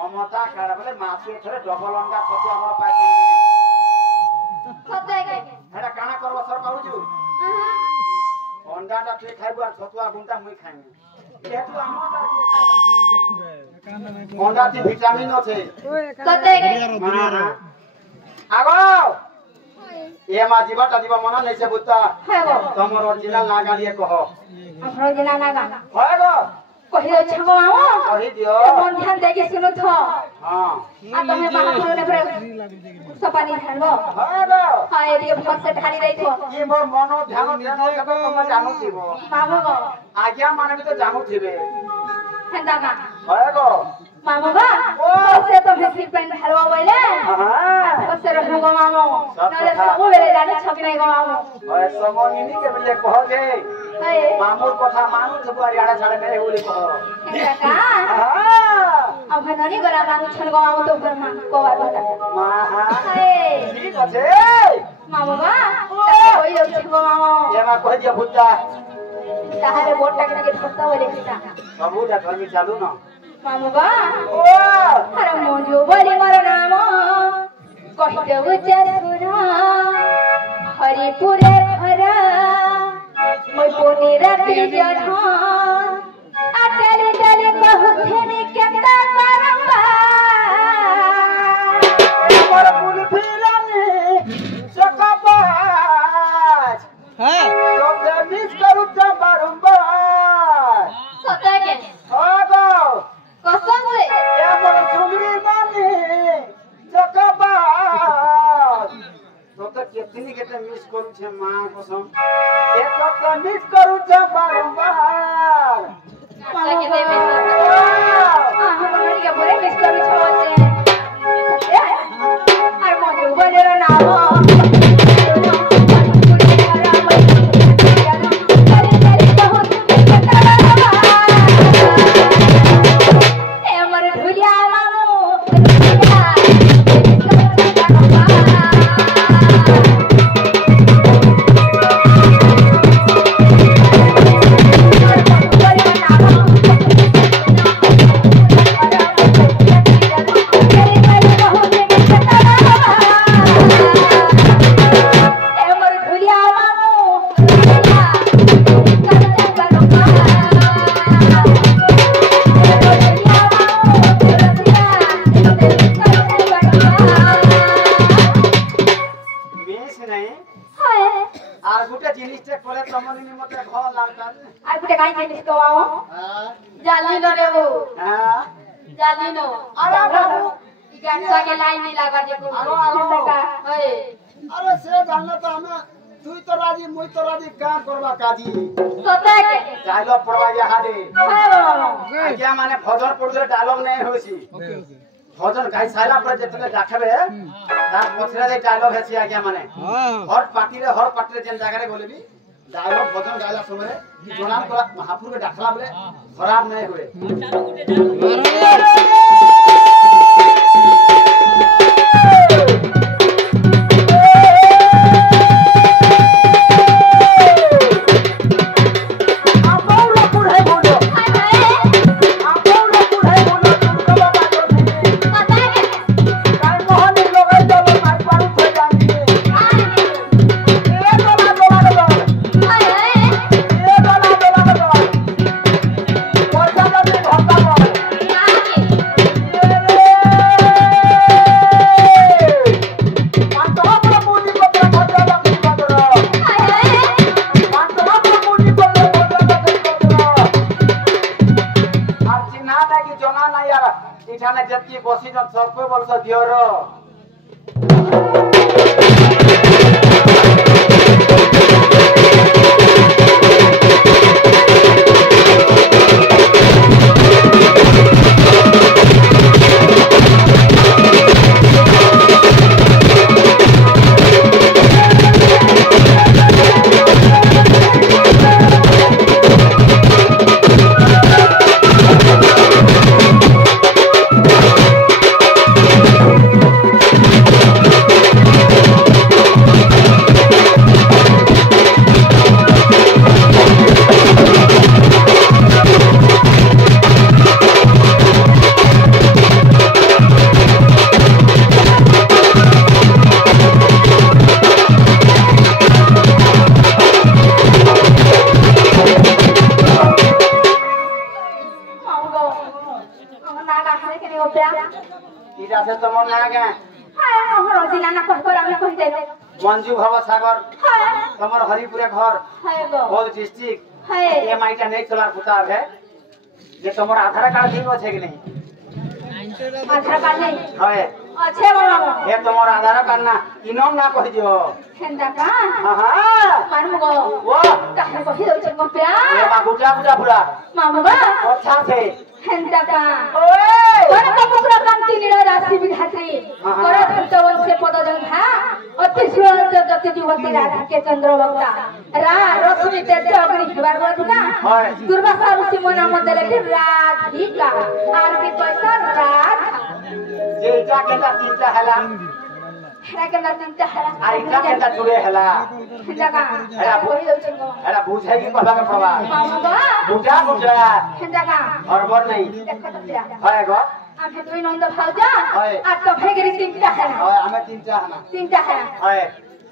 ममता काढा बोले मासी थरे डबल अंडा छतु हमर पाइसन सते के हेडा काना करबो सर कहूछु अंडाटा तू खाइबो आ छतुआ गुंटा मुई खाइबो एतु हमर अंडा ती विटामिन আছে सते के आगो ए मा जीवाटा जीवा मना नै से बुत्ता हेगो तमर ओरिजिनल नागा लिए कह हमरो जिना नागा हेगो कहि दे छगो मामा कहि दियो मन ध्यान दे के सुनो थो हां आ तमे बाहर ने पर सपानी ढालबो हेगो हां ए दिए फट से ढाली दई थो ई मोर मनो ध्यान ध्यान के तमे जानू थिबो मामा गो आज्ञा माने भी तो जानू थिबे हेंदा का हेगो मामा बा से तो भेसी पेन ढालबो बोले हां से रहगो मामा नले सब बेले जाने छक नै गो मामा ओए समोनिनी के बिले कह दे मामुर कथा मानु सब आड़ा साड़े मेरे होली कह हेंदा का हां अब ननी गरा मानु छन गो मामा तो ब्रह्मा को बात बता मां ए ठीक আছে मामा बा कोई हो छगो मामा ये मा कह दिया भुट्टा ताहारे बोट टाके के धरता बोले सीता सबूटा घर में चालू ना मामा बा ओ अरे मोजो बोली मरो नाम कहिते उच्चार सुना हरिपुरे खरा মই পোনি রাত্রি জন আটালে টালে কহুথেনি কেতা করবা আমার ফুল ফিরানি চকাবাজ হ্যাঁ তোকে মিস করু বারংবার সতাকে আগো কসম সে আমার চুগরি মানি চকাবাজ তোকে কেতনি কেতে মিস করুছে মা কসম এ তোকে মিস করুছে বারংবার সতাকে দেবে আমাকে বলে মিস করি ছওয়াছে আর মজু বলের নাম আর গুটে জিনিসটা করে তমনিনি মতে ঘর লাগতাল আর গুটে কাই জিনিস কওয়াও জানি ন রে ও হ্যাঁ জানি ন আরে বাবু গানসা के लाइन नहीं लगा जे আরো আরো ओए আরে সে জানলে তো আমি তুই তো রাজি মুই তো রাজি কা করবা কাজি सता के ডায়লগ পড়বা ইহাদে हाय बाबा আজ্ঞা মানে ভজন পড়লে ডায়লগ নাই হইছি ওকে ওকে ভজন গাই সাইলা পরে যেতলে ডাকবে তার পছরে যে ডায়লগ হেছি আজ্ঞা মানে হর পার্টিরে যেন জায়গারে গলেবি ডায়লগ ভজন গাইলা সময় কি জনান করা মহাপুরকে ডাকলা বলে খরাব নাই হয়ে এখানে যেতি বসি জন সব বলছ দিওর मन ना गे हाय मोहर दिना ना कहकर हम कहि देलो मंजू भवसागर हाय तमर हरिपुरे घर हाय गो बोल डिस्ट्रिक्ट हाय ये माइटा नहीं चलार पुताब है ये तमर आधार कार्ड ठीक है कि नहीं आधार कार्ड नहीं है अच्छे बाबा ये तमर आधार कार्ड ना इनम ना कहि दियो हेंदा का हां मानमु गो वो काहे कहि दउ छ गोपिया ये बाबूटा बुटा बुरा मामू बा अच्छा से हेंदा का ओए कोन कपुरा कांति निरा राशि विधात्री करत भक्तवन से पदजंघा अति सुंदर जगति युवती राधा के चंद्रवक्ता रा रश्मि तेज अग्नि हिबार बदना दुर्वासा ऋषि मोना मंदले की राधिका आर की पैसा राधा ये इटा केटा तीनटा हला हेरा के ना तीनटा हरा आ इटा केटा जुड़े हला हेंदा का कोहि दउ छ गो एरा बुझे की कहला के प्रभा मामू बा बुझा बुझा हेंदा का और बोल नहीं देखत पिया है गो आमे दुई नंद भाउजा हाय। आ तो भेगरी तीनटा हरा और हमें तीनटा हना तीनटा हरा है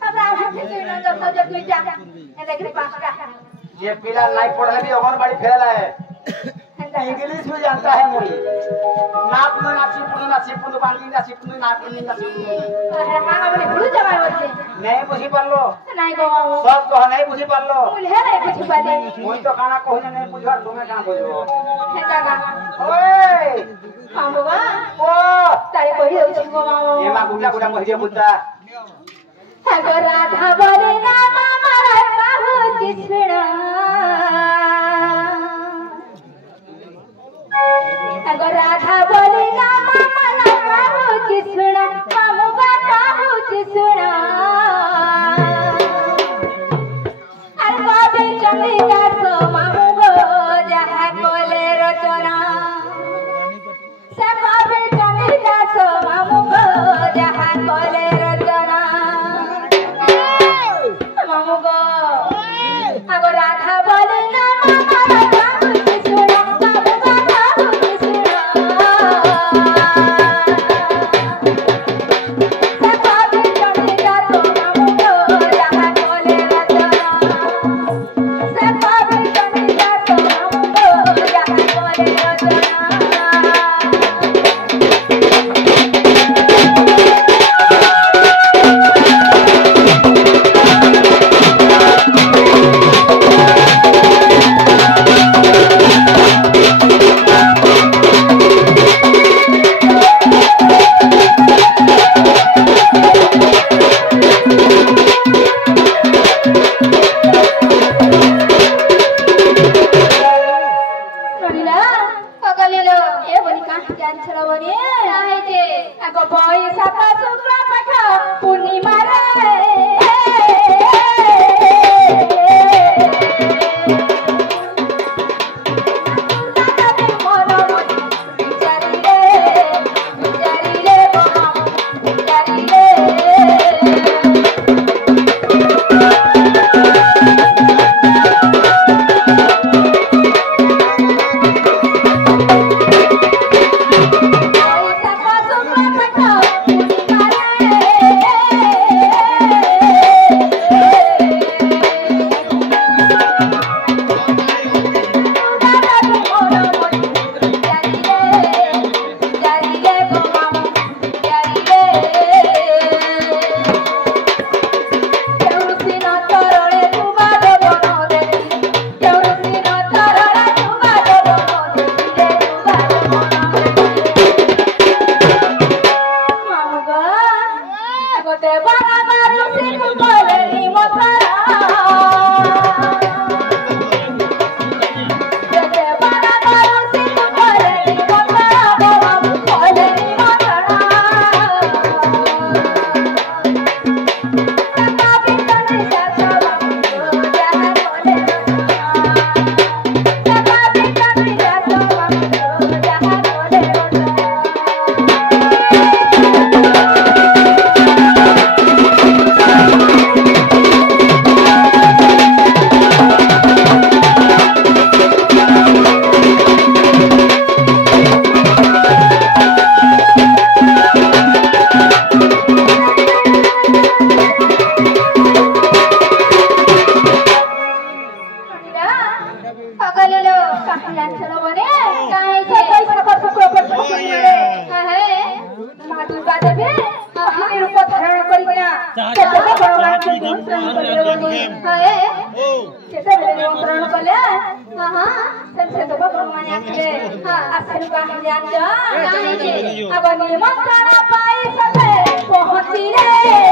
अब आमे दुई नंद भाउजा दुईटा ए देखरी पांचटा हरा ये पिला नहीं पढ़ले भी अंगनवाड़ी फेल है इंग्लिश भी जानता है मुझे नाप में ना चिपुन बांधी ना चिपुन ना पिनी ना चिपुन नहीं बुझी पालो सब कह नहीं बुझी पालो मुझे तो खाना कहने नहीं बुझा तुम्हें कहां बुझो ओए ओ ये मां गुडा गुडा मुझे बुझता राधा बोले ना मारा कहू कृष्ण अगर राधा बोले ना मामा कहू कृष्ण मामू बा कहू कृष्ण अरे बाबे चंद्रिका सो मामू गो जहा कोले रचना से बाबे चंद्रिका सो मामू गो जहा कोले रचना निमंत्रण कले बोली हाय केते निमंत्रण कले हां से तो भगवान आखले आखिर का हम जान जा अब निमंत्रण पाई सबे पहुंची रे